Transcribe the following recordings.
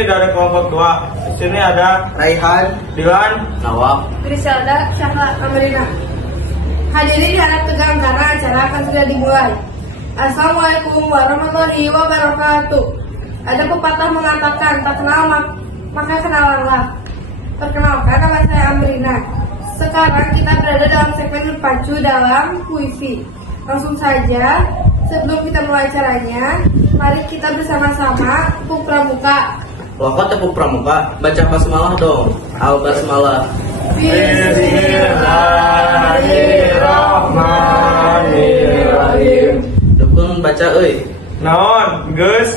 ini dari kelompok 2. Di sini ada Raihan, Dilan, Nawab, Griselda, Syahla, Amelina. Hadirin harap tegang karena acara akan segera dimulai. Assalamualaikum warahmatullahi wabarakatuh. Ada pepatah mengatakan tak kenal maka kenalanlah. Perkenalkan, nama saya Amelina. Sekarang kita berada dalam segmen berpacu dalam puisi. Langsung saja, sebelum kita mulai acaranya, mari kita bersama-sama tepuk pramuka. Loh kok tepuk pramuka? Baca basmalah dong. Al basmalah. Bismillahirrahmanirrahim. Dukun baca euy. Naon, geus?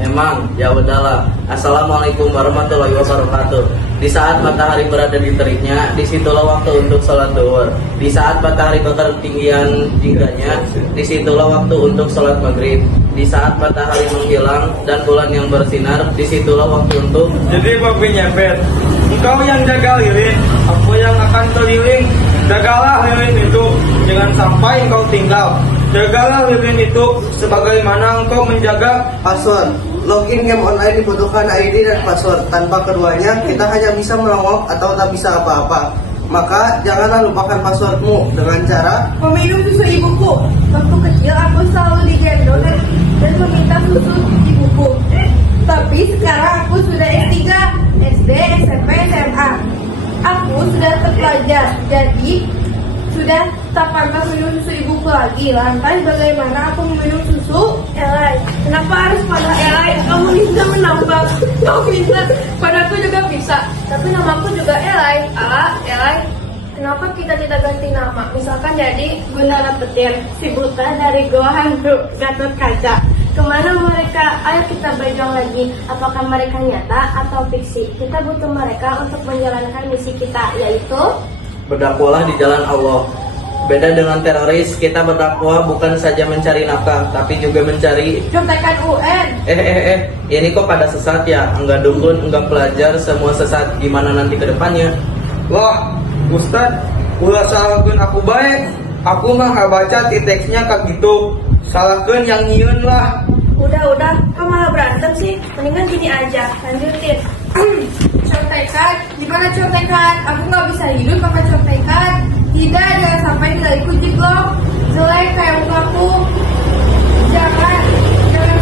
Emang, ya udahlah. Assalamualaikum warahmatullahi wabarakatuh. Di saat matahari berada di teriknya, disitulah waktu untuk sholat duhur. Di saat matahari ketinggian jingganya, disitulah waktu untuk sholat maghrib. Di saat matahari menghilang dan bulan yang bersinar, disitulah waktu untuk. Jadi papi nyepet, engkau yang jaga lilin, aku yang akan keliling. Jagalah lilin itu, jangan sampai engkau tinggal. Jagalah lilin itu, sebagaimana engkau menjaga password. Login game online dibutuhkan ID dan password. Tanpa keduanya, kita hanya bisa melongok atau tak bisa apa-apa. Maka janganlah lupakan passwordmu dengan cara Meminum susu ibuku. Waktu kecil aku selalu digendong dan meminta susu ibuku. Tapi sekarang aku sudah S3, SD, SMP, SMA. Aku sudah terpelajar, jadi sudah tak pantas minum susu ibuku lagi. Lantas bagaimana aku meminum susu Elai? Kenapa harus pada Elai? Kamu bisa menambah. Kamu bisa, padaku juga bisa. Tapi namaku juga Elai. Elai. Kenapa kita tidak ganti nama? Misalkan jadi Gundala Petir, si buta dari Goa Hantu, Gatot Kaca. Kemana mereka? Ayo kita berjuang lagi. Apakah mereka nyata atau fiksi? Kita butuh mereka untuk menjalankan misi kita, yaitu Berdakwalah di jalan Allah. Beda dengan teroris, kita berdakwah bukan saja mencari nafkah, tapi juga mencari. contekan UN. Ini kok pada sesat ya? Enggak dukun, enggak pelajar, semua sesat. Gimana nanti ke depannya? Wah, Ustad, ulah salahkeun aku baik. Aku mah baca di teksnya kayak gitu. Salahkeun yang nyieun lah. Udah, kok malah berantem sih? Mendingan gini aja, lanjutin. Contekan, gimana contekan? Aku nggak bisa hidup pakai contekan. Tidak, jangan sampai nilaiku jeblok, jelek kayak mukaku. Jangan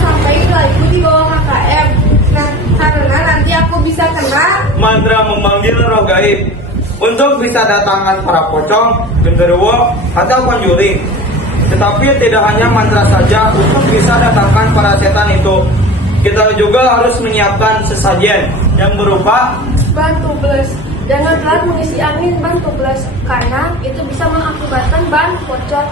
sampai nilaiku di bawah KKM. Nah, karena nanti aku bisa kena. Mantra memanggil roh gaib untuk bisa datangkan para pocong, genderuwo, atau conjuring. Tetapi tidak hanya mantra saja untuk bisa datangkan para setan itu. Kita juga harus menyiapkan sesajen yang berupa Ban tubles. Jangan telat mengisi angin ban tubles karena itu bisa mengakibatkan ban bocor,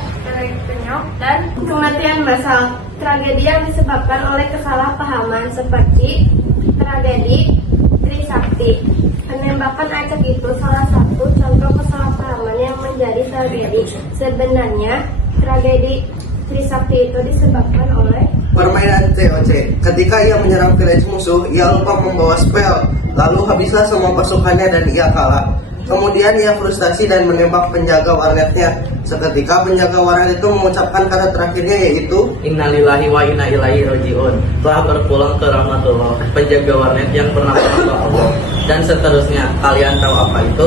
penyok, dan kematian massal. Tragedi yang disebabkan oleh kesalahpahaman seperti tragedi Trisakti. Penembakan acak itu salah satu contoh kesalahpahaman yang menjadi tragedi. Sebenarnya tragedi Trisakti itu disebabkan oleh permainan COC. Ketika ia menyerang village musuh, ia lupa membawa spell. Lalu habislah semua pasukannya dan ia kalah. Kemudian ia frustasi dan menembak penjaga warnetnya. Seketika penjaga warnet itu mengucapkan kata terakhirnya yaitu Innalillahi wa inna ilaihi rajiun. Telah berpulang ke rahmatullah. Penjaga warnet yang pernah menghamba Allah. Dan seterusnya. Kalian tahu apa itu?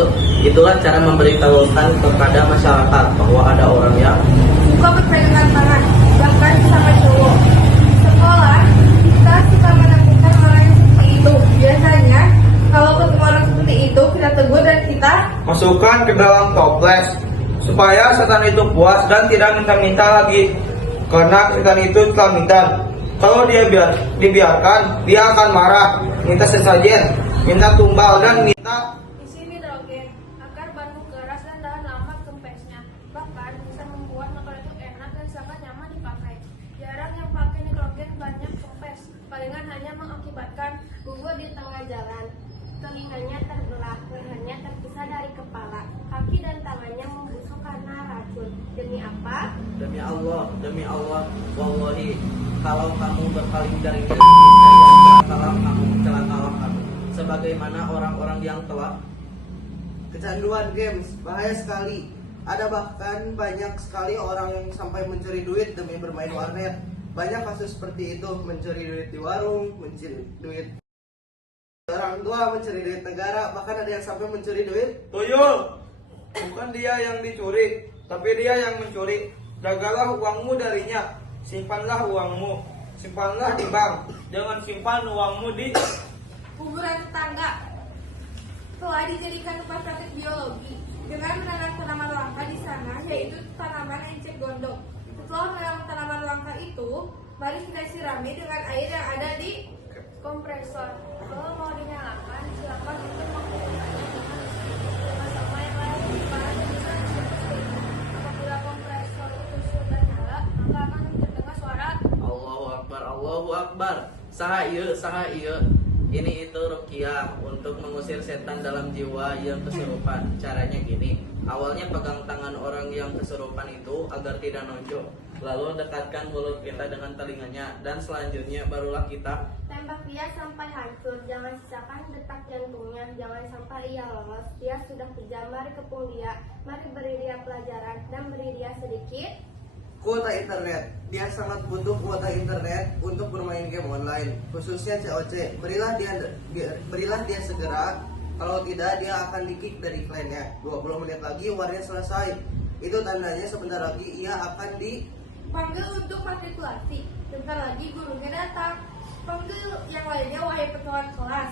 Itulah cara memberitahukan kepada masyarakat bahwa ada orang yang suka berpegangan tangan, bahkan sama cowok. Di sekolah, kita suka menemukan orang yang seperti itu. Biasanya, kalau ketemu orang seperti itu, kita tegur dan kita masukkan ke dalam toples supaya setan itu puas dan tidak minta-minta lagi. Karena setan itu telah minta. Kalau dia dibiarkan, dia akan marah, minta sesajen, minta tumbal dan minta. di sini drogen agar bahan keras dan tahan lama kempesnya. Bahkan bisa membuat motor itu enak dan sangat nyaman dipakai. Jarang yang pakai nitrogen banyak kempes. Palingan hanya mengakibatkan gugur di tengah jalan. Telinganya terbelah, lehernya terpisah dari kepala, kaki dan tangannya membusuk karena racun. Demi apa? Demi Allah, wallahi, kalau kamu berpaling dari diri, celakalah kamu, sebagaimana orang-orang yang telah kecanduan games. Bahaya sekali. Ada bahkan banyak sekali orang yang sampai mencuri duit demi bermain warnet. Banyak kasus seperti itu, mencuri duit di warung, mencuri duit Orang tua mencuri duit negara, bahkan ada yang sampai mencuri duit. Tuyul, bukan dia yang dicuri, tapi dia yang mencuri. Jagalah uangmu darinya, simpanlah uangmu, simpanlah di bank, jangan simpan uangmu di Kuburan tetangga telah dijadikan tempat praktik biologi dengan menanam tanaman langka di sana, yaitu tanaman encek gondok. Setelah menanam tanaman langka itu, mari kita sirami dengan air yang ada di kompresor. Kalau mau dinyalakan, silakan untuk menggunakannya sama yang lain para pemirsa seperti apabila kompresor itu sudah nyala, maka akan terdengar suara. Allahu Akbar, Allahu Akbar. Saha ieu. Ini itu ruqyah untuk mengusir setan dalam jiwa yang kesurupan. Caranya gini, awalnya pegang tangan orang yang kesurupan itu agar tidak nonjok. Lalu dekatkan mulut kita dengan telinganya, dan selanjutnya barulah kita Tembak dia sampai hancur, jangan sisakan detak jantungnya, jangan sampai ia lolos. Dia sudah kejam, mari kepung dia, mari beri dia pelajaran dan beri dia sedikit Kuota internet. Dia sangat butuh kuota internet untuk bermain game online, khususnya COC. Berilah dia segera. Kalau tidak, dia akan di-kick dari klannya. 20 menit lagi warnya selesai. Itu tandanya sebentar lagi ia akan panggil untuk matrikulasi. Bentar lagi gurunya datang. Panggil yang lainnya, wahai petualang kelas.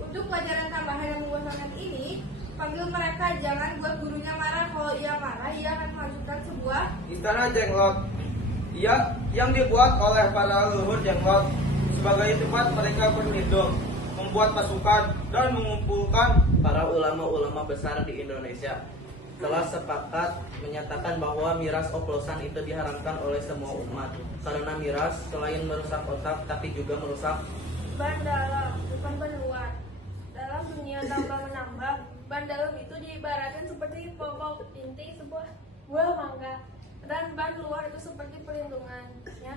Untuk pelajaran tambahan yang membosankan ini, panggil mereka, jangan buat gurunya marah. Kalau ia marah, ia akan mengajukan sebuah Istana Jenglot. Yang dibuat oleh para leluhur Jenglot sebagai tempat mereka berlindung, membuat pasukan dan mengumpulkan. para ulama-ulama besar di Indonesia telah sepakat menyatakan bahwa miras oplosan itu diharamkan oleh semua umat, karena miras selain merusak otak tapi juga merusak. ban dalam, bukan ban luar. Dalam dunia tambah menambah, ban dalam itu diibaratkan seperti pokok inti sebuah buah mangga, dan ban luar itu seperti perlindungan. Ya.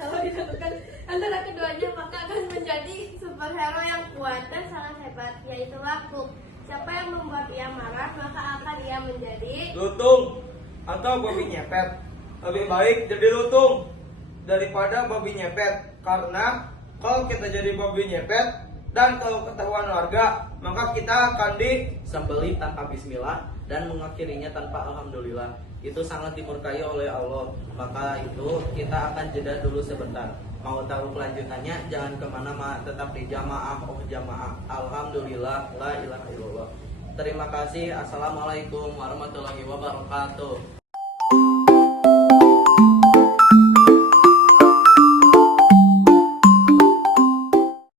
Kalau disatukan antara keduanya, maka akan menjadi superhero yang kuat dan sangat hebat, yaitu waktu. Siapa yang membuat ia marah, maka akan ia menjadi Lutung atau babi nyepet. Lebih baik jadi lutung daripada babi nyepet, karena kalau kita jadi babi nyepet dan kalau ketahuan warga, maka kita akan Sembelih tanpa bismillah dan mengakhirinya tanpa alhamdulillah. Itu sangat dimurkai oleh Allah. Maka itu kita akan jeda dulu sebentar. Mau tahu kelanjutannya? Jangan kemana-mana, tetap di jamaah jamaah. Alhamdulillah, la ilaha illallah. Terima kasih. Assalamualaikum warahmatullahi wabarakatuh.